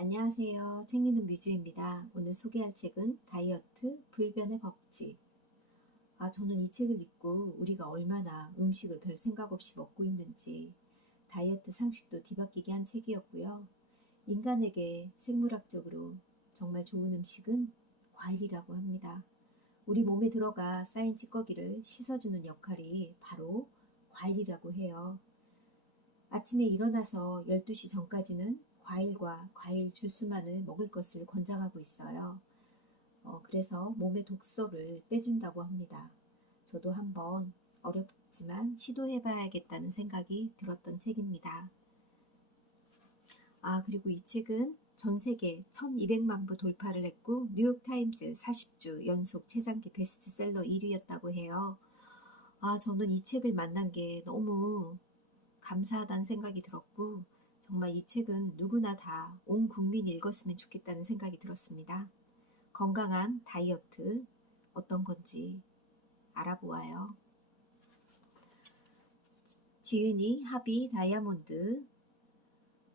안녕하세요. 책 읽는 뮤즈입니다. 오늘 소개할 책은 다이어트 불변의 법칙. 저는 이 책을 읽고 우리가 얼마나 음식을 별 생각 없이 먹고 있는지 다이어트 상식도 뒤바뀌게 한 책이었고요. 인간에게 생물학적으로 정말 좋은 음식은 과일이라고 합니다. 우리 몸에 들어가 쌓인 찌꺼기를 씻어주는 역할이 바로 과일이라고 해요. 아침에 일어나서 12시 전까지는 과일과 과일 주스만을 먹을 것을 권장하고 있어요. 그래서 몸의 독소를 빼준다고 합니다. 저도 한번 어렵지만 시도해봐야겠다는 생각이 들었던 책입니다. 그리고 이 책은 전 세계 1200만 부 돌파를 했고 뉴욕타임즈 40주 연속 최장기 베스트셀러 1위였다고 해요. 저는 이 책을 만난 게 너무 감사하다는 생각이 들었고 정말 이 책은 누구나 다 온 국민이 읽었으면 좋겠다는 생각이 들었습니다. 건강한 다이어트 어떤 건지 알아보아요. 지은이 하비 다이아몬드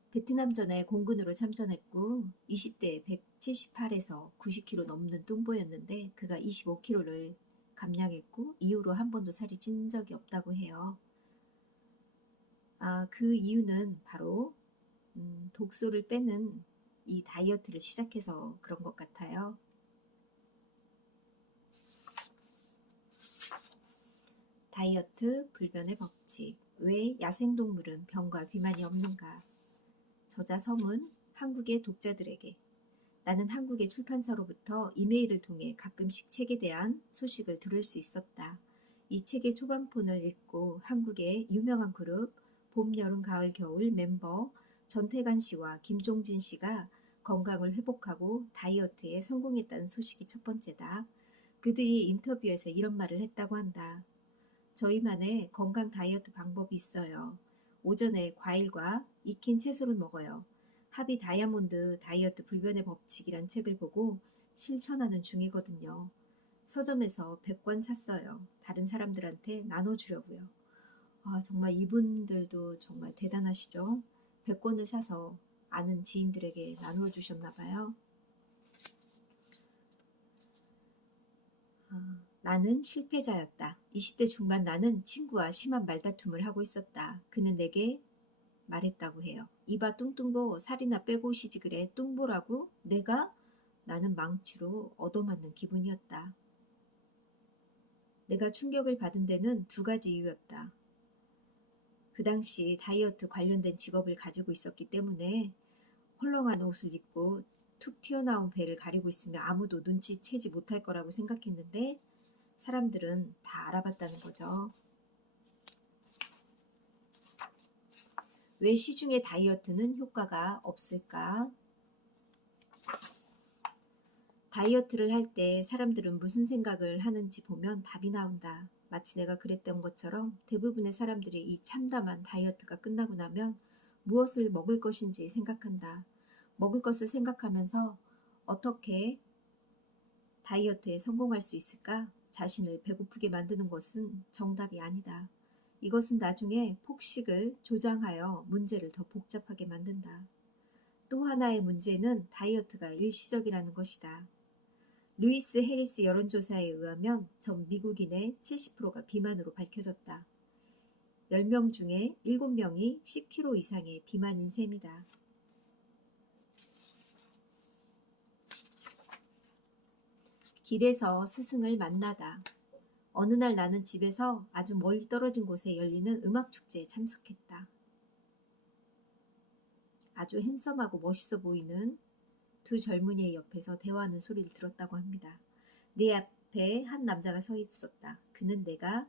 베트남전에 공군으로 참전했고 20대에 178에서 90kg 넘는 뚱보였는데 그가 25kg를 감량했고 이후로 한 번도 살이 찐 적이 없다고 해요. 그 이유는 바로 독소를 빼는 이 다이어트를 시작해서 그런 것 같아요. 다이어트 불변의 법칙. 왜 야생동물은 병과 비만이 없는가? 저자 서문, 한국의 독자들에게. 나는 한국의 출판사로부터 이메일을 통해 가끔씩 책에 대한 소식을 들을 수 있었다. 이 책의 초반본을 읽고 한국의 유명한 그룹 봄, 여름, 가을, 겨울 멤버 전태관 씨와 김종진 씨가 건강을 회복하고 다이어트에 성공했다는 소식이 첫 번째다. 그들이 인터뷰에서 이런 말을 했다고 한다. 저희만의 건강 다이어트 방법이 있어요. 오전에 과일과 익힌 채소를 먹어요. 하비 다이아몬드 다이어트 불변의 법칙이란 책을 보고 실천하는 중이거든요. 서점에서 100권 샀어요. 다른 사람들한테 나눠주려고요. 정말 이분들도 정말 대단하시죠? 100권을 사서 아는 지인들에게 나누어 주셨나 봐요. 나는 실패자였다. 20대 중반 나는 친구와 심한 말다툼을 하고 있었다. 그는 내게 말했다고 해요. 이봐 뚱뚱보 살이나 빼고 오시지 그래. 뚱보라고? 나는 망치로 얻어맞는 기분이었다. 내가 충격을 받은 데는 두 가지 이유였다. 그 당시 다이어트 관련된 직업을 가지고 있었기 때문에 헐렁한 옷을 입고 툭 튀어나온 배를 가리고 있으면 아무도 눈치채지 못할 거라고 생각했는데 사람들은 다 알아봤다는 거죠. 왜 시중의 다이어트는 효과가 없을까? 다이어트를 할 때 사람들은 무슨 생각을 하는지 보면 답이 나온다. 마치 내가 그랬던 것처럼 대부분의 사람들이 이 참담한 다이어트가 끝나고 나면 무엇을 먹을 것인지 생각한다. 먹을 것을 생각하면서 어떻게 다이어트에 성공할 수 있을까? 자신을 배고프게 만드는 것은 정답이 아니다. 이것은 나중에 폭식을 조장하여 문제를 더 복잡하게 만든다. 또 하나의 문제는 다이어트가 일시적이라는 것이다. 루이스 해리스 여론조사에 의하면 전 미국인의 70%가 비만으로 밝혀졌다. 10명 중에 7명이 10kg 이상의 비만인 셈이다. 길에서 스승을 만나다. 어느 날 나는 집에서 아주 멀리 떨어진 곳에 열리는 음악축제에 참석했다. 아주 핸섬하고 멋있어 보이는 두 젊은이의 옆에서 대화하는 소리를 들었다고 합니다. 내 앞에 한 남자가 서 있었다. 그는 내가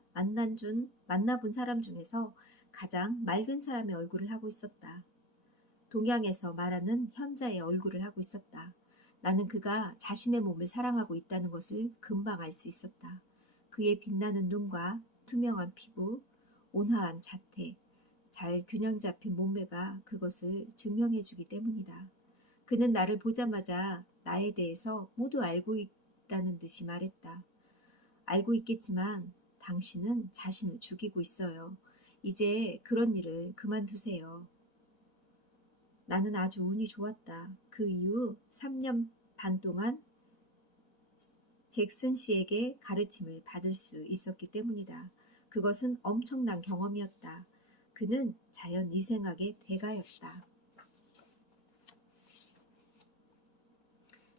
만나본 사람 중에서 가장 맑은 사람의 얼굴을 하고 있었다. 동양에서 말하는 현자의 얼굴을 하고 있었다. 나는 그가 자신의 몸을 사랑하고 있다는 것을 금방 알 수 있었다. 그의 빛나는 눈과 투명한 피부, 온화한 자태, 잘 균형 잡힌 몸매가 그것을 증명해주기 때문이다. 그는 나를 보자마자 나에 대해서 모두 알고 있다는 듯이 말했다. 알고 있겠지만 당신은 자신을 죽이고 있어요. 이제 그런 일을 그만두세요. 나는 아주 운이 좋았다. 그 이후 3년 반 동안 잭슨 씨에게 가르침을 받을 수 있었기 때문이다. 그것은 엄청난 경험이었다. 그는 자연위생학의 대가였다.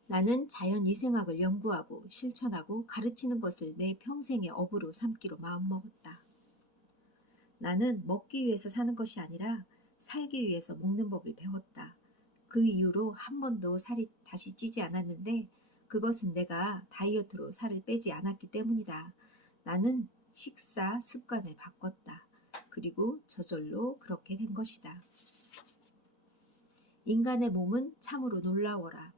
나는 자연위생학을 연구하고 실천하고 가르치는 것을 내 평생의 업으로 삼기로 마음먹었다. 나는 먹기 위해서 사는 것이 아니라 살기 위해서 먹는 법을 배웠다. 그 이후로 한 번도 살이 다시 찌지 않았는데 그것은 내가 다이어트로 살을 빼지 않았기 때문이다. 나는 식사 습관을 바꿨다. 그리고 저절로 그렇게 된 것이다. 인간의 몸은 참으로 놀라워라.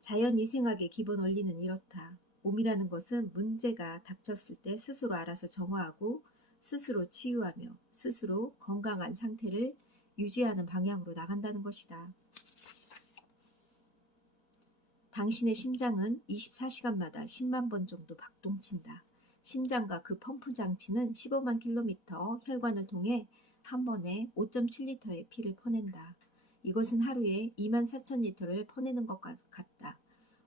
자연위생학의 기본 원리는 이렇다. 몸이라는 것은 문제가 닥쳤을 때 스스로 알아서 정화하고 스스로 치유하며 스스로 건강한 상태를 유지하는 방향으로 나간다는 것이다. 당신의 심장은 24시간마다 10만 번 정도 박동친다. 심장과 그 펌프 장치는 15만 킬로미터 혈관을 통해 한 번에 5.7리터의 피를 퍼낸다. 이것은 하루에 2만 4천 리터를 퍼내는 것 같다.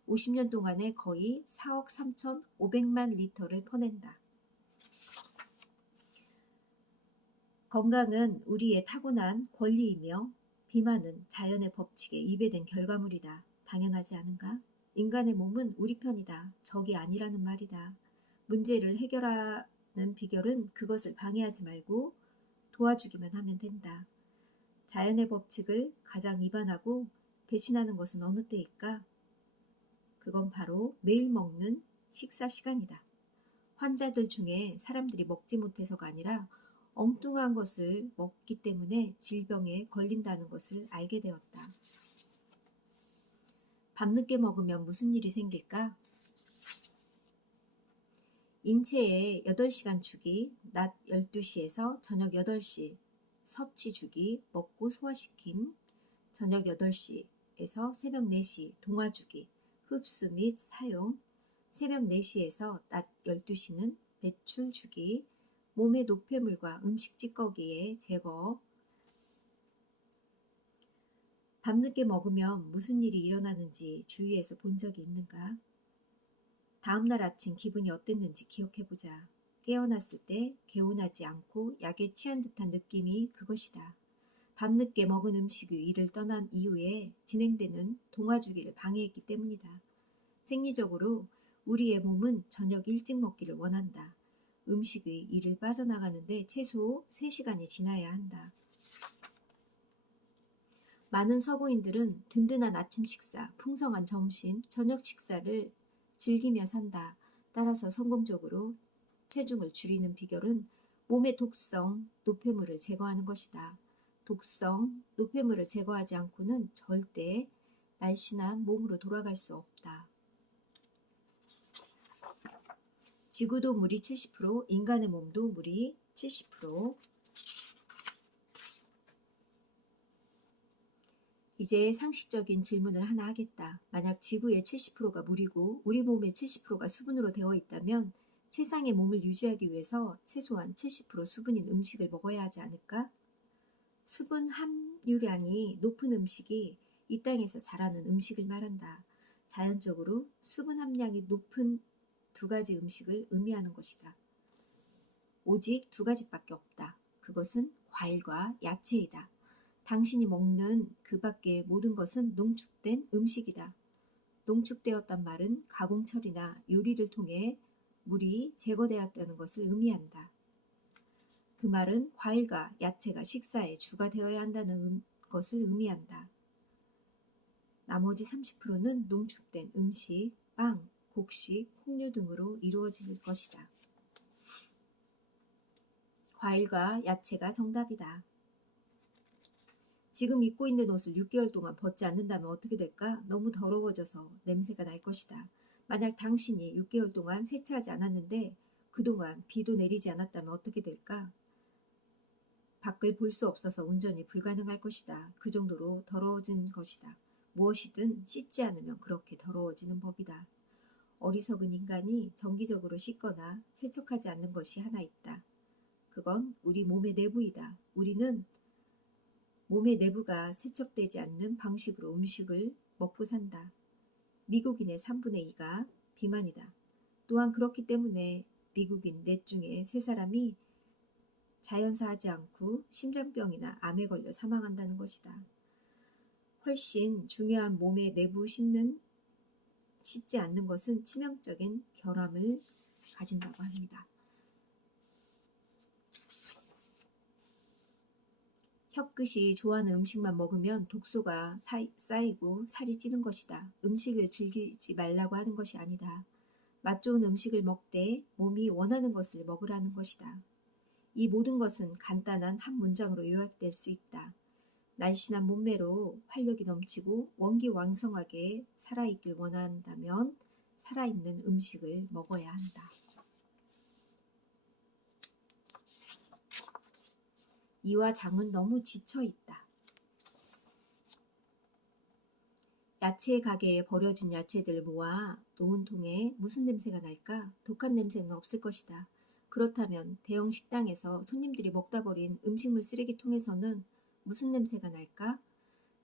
50년 동안에 거의 4억 3,500만 리터를 퍼낸다. 건강은 우리의 타고난 권리이며 비만은 자연의 법칙에 위배된 결과물이다. 당연하지 않은가? 인간의 몸은 우리 편이다. 적이 아니라는 말이다. 문제를 해결하는 비결은 그것을 방해하지 말고 도와주기만 하면 된다. 자연의 법칙을 가장 위반하고 배신하는 것은 어느 때일까? 그건 바로 매일 먹는 식사 시간이다. 환자들 중에 사람들이 먹지 못해서가 아니라 엉뚱한 것을 먹기 때문에 질병에 걸린다는 것을 알게 되었다. 밤늦게 먹으면 무슨 일이 생길까? 인체의 8시간 주기, 낮 12시에서 저녁 8시, 섭취 주기, 먹고 소화시킴, 저녁 8시에서 새벽 4시, 동화 주기, 흡수 및 사용, 새벽 4시에서 낮 12시는 배출 주기, 몸의 노폐물과 음식 찌꺼기의 제거. 밤늦게 먹으면 무슨 일이 일어나는지 주위에서 본 적이 있는가? 다음날 아침 기분이 어땠는지 기억해보자. 깨어났을 때 개운하지 않고 약에 취한 듯한 느낌이 그것이다. 밤늦게 먹은 음식이 이를 떠난 이후에 진행되는 동화주기를 방해했기 때문이다. 생리적으로 우리의 몸은 저녁 일찍 먹기를 원한다. 음식의 이를 빠져나가는데 최소 3시간이 지나야 한다. 많은 서구인들은 든든한 아침 식사, 풍성한 점심, 저녁 식사를 즐기며 산다. 따라서 성공적으로 체중을 줄이는 비결은 몸의 독성, 노폐물을 제거하는 것이다. 독성, 노폐물을 제거하지 않고는 절대 날씬한 몸으로 돌아갈 수 없다. 지구도 물이 70%, 인간의 몸도 물이 70%. 이제 상식적인 질문을 하나 하겠다. 만약 지구의 70%가 물이고 우리 몸의 70%가 수분으로 되어 있다면 세상의 몸을 유지하기 위해서 최소한 70% 수분인 음식을 먹어야 하지 않을까? 수분 함유량이 높은 음식이 이 땅에서 자라는 음식을 말한다. 자연적으로 수분 함량이 높은 2가지 음식을 의미하는 것이다. 오직 2가지밖에 없다. 그것은 과일과 야채이다. 당신이 먹는 그 밖의 모든 것은 농축된 음식이다. 농축되었단 말은 가공 처리나 요리를 통해 물이 제거되었다는 것을 의미한다. 그 말은 과일과 야채가 식사의 주가 되어야 한다는 것을 의미한다. 나머지 30%는 농축된 음식, 빵, 곡식, 콩류 등으로 이루어질 것이다. 과일과 야채가 정답이다. 지금 입고 있는 옷을 6개월 동안 벗지 않는다면 어떻게 될까? 너무 더러워져서 냄새가 날 것이다. 만약 당신이 6개월 동안 세차하지 않았는데 그동안 비도 내리지 않았다면 어떻게 될까? 밖을 볼 수 없어서 운전이 불가능할 것이다. 그 정도로 더러워진 것이다. 무엇이든 씻지 않으면 그렇게 더러워지는 법이다. 어리석은 인간이 정기적으로 씻거나 세척하지 않는 것이 하나 있다. 그건 우리 몸의 내부이다. 우리는 몸의 내부가 세척되지 않는 방식으로 음식을 먹고 산다. 미국인의 3분의 2가 비만이다. 또한 그렇기 때문에 미국인 넷 중에 3사람이 자연사하지 않고 심장병이나 암에 걸려 사망한다는 것이다. 훨씬 중요한 몸의 내부 씻지 않는 것은 치명적인 결함을 가진다고 합니다. 혀끝이 좋아하는 음식만 먹으면 독소가 쌓이고 살이 찌는 것이다. 음식을 즐기지 말라고 하는 것이 아니다. 맛 좋은 음식을 먹되 몸이 원하는 것을 먹으라는 것이다. 이 모든 것은 간단한 한 문장으로 요약될 수 있다. 날씬한 몸매로 활력이 넘치고 원기왕성하게 살아있길 원한다면 살아있는 음식을 먹어야 한다. 이와 장은 너무 지쳐있다. 야채 가게에 버려진 야채들 모아 놓은 통에 무슨 냄새가 날까? 독한 냄새는 없을 것이다. 그렇다면 대형 식당에서 손님들이 먹다 버린 음식물 쓰레기통에서는 무슨 냄새가 날까?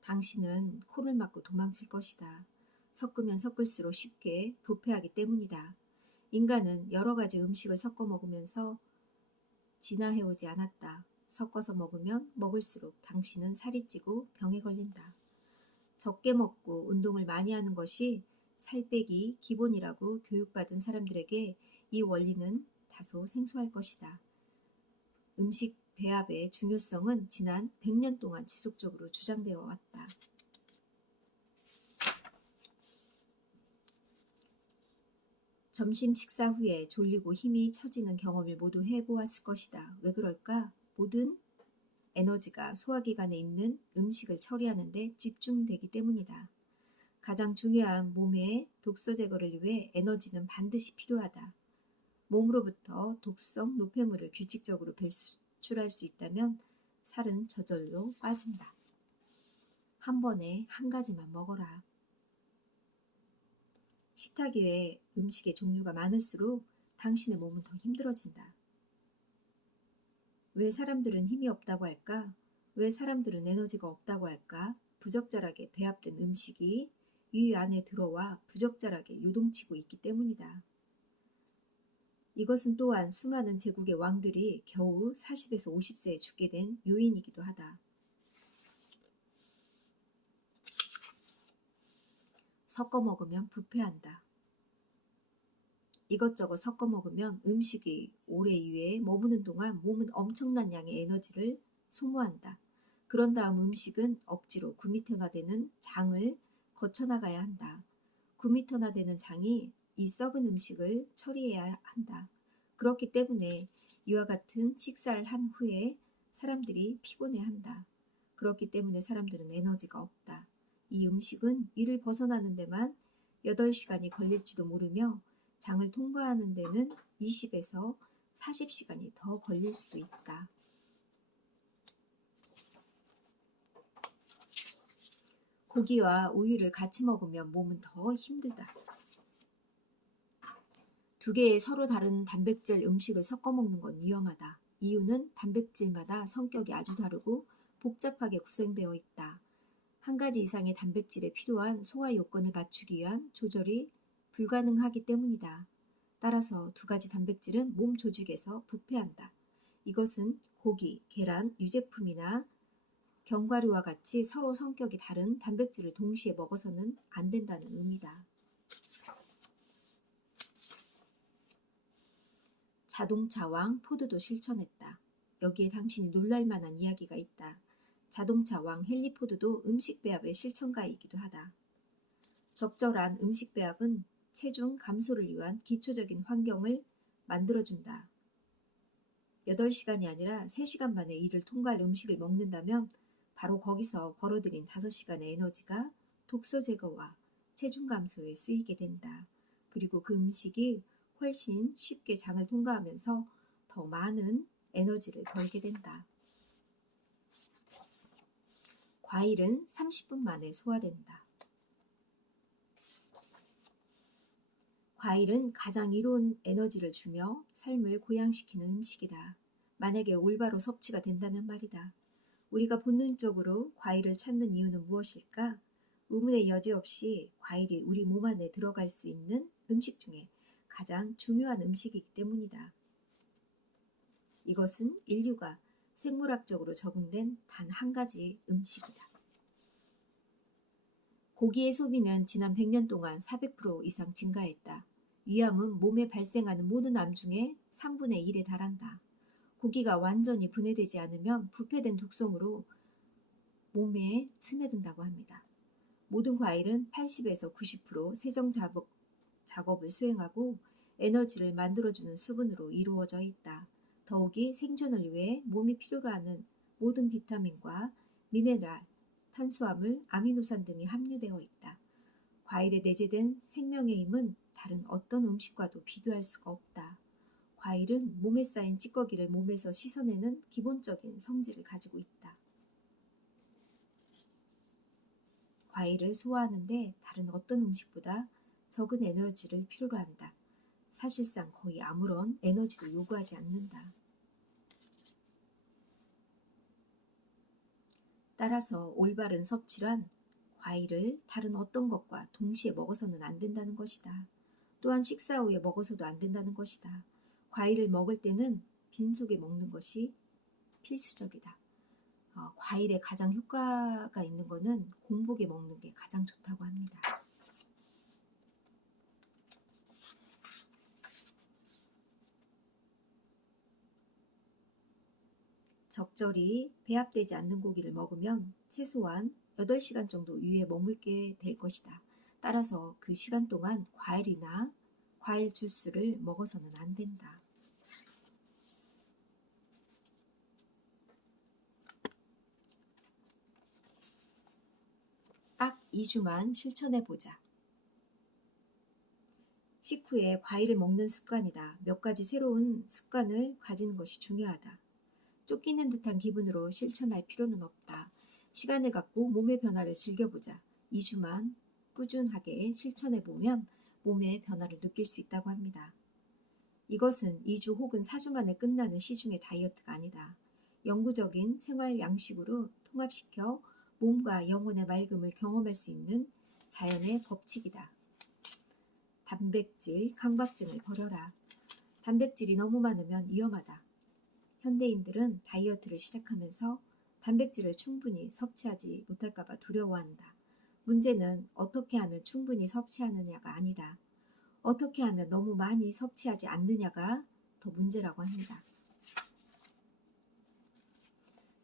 당신은 코를 막고 도망칠 것이다. 섞으면 섞을수록 쉽게 부패하기 때문이다. 인간은 여러 가지 음식을 섞어 먹으면서 진화해오지 않았다. 섞어서 먹으면 먹을수록 당신은 살이 찌고 병에 걸린다. 적게 먹고 운동을 많이 하는 것이 살 빼기 기본이라고 교육받은 사람들에게 이 원리는 다소 생소할 것이다. 음식 배합의 중요성은 지난 100년 동안 지속적으로 주장되어 왔다. 점심 식사 후에 졸리고 힘이 처지는 경험을 모두 해보았을 것이다. 왜 그럴까? 모든 에너지가 소화기관에 있는 음식을 처리하는 데 집중되기 때문이다. 가장 중요한 몸의 독소 제거를 위해 에너지는 반드시 필요하다. 몸으로부터 독성 노폐물을 규칙적으로 배출할 수 있다면 살은 저절로 빠진다. 한 번에 한 가지만 먹어라. 식탁 위에 음식의 종류가 많을수록 당신의 몸은 더 힘들어진다. 왜 사람들은 힘이 없다고 할까? 왜 사람들은 에너지가 없다고 할까? 부적절하게 배합된 음식이 위 안에 들어와 부적절하게 요동치고 있기 때문이다. 이것은 또한 수많은 제국의 왕들이 겨우 40에서 50세에 죽게 된 요인이기도 하다. 섞어 먹으면 부패한다. 이것저것 섞어 먹으면 음식이 오래 위에 머무는 동안 몸은 엄청난 양의 에너지를 소모한다. 그런 다음 음식은 억지로 9m나 되는 장을 거쳐나가야 한다. 9m나 되는 장이 이 썩은 음식을 처리해야 한다. 그렇기 때문에 이와 같은 식사를 한 후에 사람들이 피곤해한다. 그렇기 때문에 사람들은 에너지가 없다. 이 음식은 이를 벗어나는 데만 8시간이 걸릴지도 모르며 장을 통과하는 데는 20에서 40시간이 더 걸릴 수도 있다. 고기와 우유를 같이 먹으면 몸은 더 힘들다. 두 개의 서로 다른 단백질 음식을 섞어 먹는 건 위험하다. 이유는 단백질마다 성격이 아주 다르고 복잡하게 구성되어 있다. 한 가지 이상의 단백질에 필요한 소화 요건을 맞추기 위한 조절이 불가능하기 때문이다. 따라서 두 가지 단백질은 몸 조직에서 부패한다. 이것은 고기, 계란, 유제품이나 견과류와 같이 서로 성격이 다른 단백질을 동시에 먹어서는 안 된다는 의미다. 자동차왕 포드도 실천했다. 여기에 당신이 놀랄 만한 이야기가 있다. 자동차왕 헨리 포드도 음식 배합의 실천가이기도 하다. 적절한 음식 배합은 체중 감소를 위한 기초적인 환경을 만들어준다. 8시간이 아니라 3시간 만에 이를 통과할 음식을 먹는다면 바로 거기서 벌어들인 5시간의 에너지가 독소 제거와 체중 감소에 쓰이게 된다. 그리고 그 음식이 훨씬 쉽게 장을 통과하면서 더 많은 에너지를 벌게 된다. 과일은 30분 만에 소화된다. 과일은 가장 이로운 에너지를 주며 삶을 고양시키는 음식이다. 만약에 올바로 섭취가 된다면 말이다. 우리가 본능적으로 과일을 찾는 이유는 무엇일까? 의문의 여지 없이 과일이 우리 몸 안에 들어갈 수 있는 음식 중에 가장 중요한 음식이기 때문이다. 이것은 인류가 생물학적으로 적응된 단 한 가지 음식이다. 고기의 소비는 지난 100년 동안 400% 이상 증가했다. 위암은 몸에 발생하는 모든 암 중에 3분의 1에 달한다. 고기가 완전히 분해되지 않으면 부패된 독성으로 몸에 스며든다고 합니다. 모든 과일은 80에서 90% 세정 작업을 수행하고 에너지를 만들어주는 수분으로 이루어져 있다. 더욱이 생존을 위해 몸이 필요로 하는 모든 비타민과 미네랄, 탄수화물, 아미노산 등이 함유되어 있다. 과일에 내재된 생명의 힘은 다른 어떤 음식과도 비교할 수가 없다. 과일은 몸에 쌓인 찌꺼기를 몸에서 씻어내는 기본적인 성질을 가지고 있다. 과일을 소화하는데 다른 어떤 음식보다 적은 에너지를 필요로 한다. 사실상 거의 아무런 에너지도 요구하지 않는다. 따라서 올바른 섭취란 과일을 다른 어떤 것과 동시에 먹어서는 안 된다는 것이다. 또한 식사 후에 먹어서도 안 된다는 것이다. 과일을 먹을 때는 빈속에 먹는 것이 필수적이다. 과일에 가장 효과가 있는 것은 공복에 먹는 게 가장 좋다고 합니다. 적절히 배합되지 않는 고기를 먹으면 최소한 8시간 정도 위에 머물게 될 것이다. 따라서 그 시간 동안 과일이나 과일 주스를 먹어서는 안 된다. 딱 2주만 실천해보자. 식후에 과일을 먹는 습관이다. 몇 가지 새로운 습관을 가지는 것이 중요하다. 쫓기는 듯한 기분으로 실천할 필요는 없다. 시간을 갖고 몸의 변화를 즐겨보자. 2주만 꾸준하게 실천해보면 몸의 변화를 느낄 수 있다고 합니다. 이것은 2주 혹은 4주 만에 끝나는 시중의 다이어트가 아니다. 영구적인 생활 양식으로 통합시켜 몸과 영혼의 맑음을 경험할 수 있는 자연의 법칙이다. 단백질, 강박증을 버려라. 단백질이 너무 많으면 위험하다. 현대인들은 다이어트를 시작하면서 단백질을 충분히 섭취하지 못할까봐 두려워한다. 문제는 어떻게 하면 충분히 섭취하느냐가 아니다. 어떻게 하면 너무 많이 섭취하지 않느냐가 더 문제라고 합니다.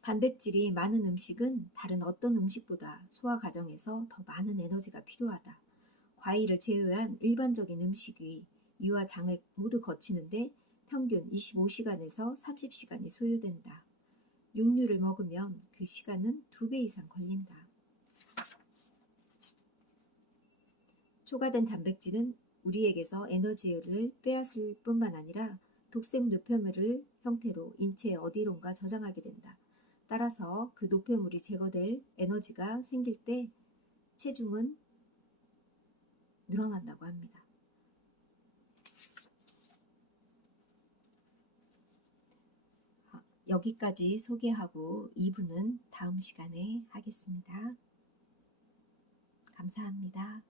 단백질이 많은 음식은 다른 어떤 음식보다 소화 과정에서 더 많은 에너지가 필요하다. 과일을 제외한 일반적인 음식이 이와 장을 모두 거치는데 평균 25시간에서 30시간이 소요된다. 육류를 먹으면 그 시간은 2배 이상 걸린다. 초과된 단백질은 우리에게서 에너지를 빼앗을 뿐만 아니라 독성 노폐물을 형태로 인체 어디론가 저장하게 된다. 따라서 그 노폐물이 제거될 에너지가 생길 때 체중은 늘어난다고 합니다. 여기까지 소개하고 2부는 다음 시간에 하겠습니다. 감사합니다.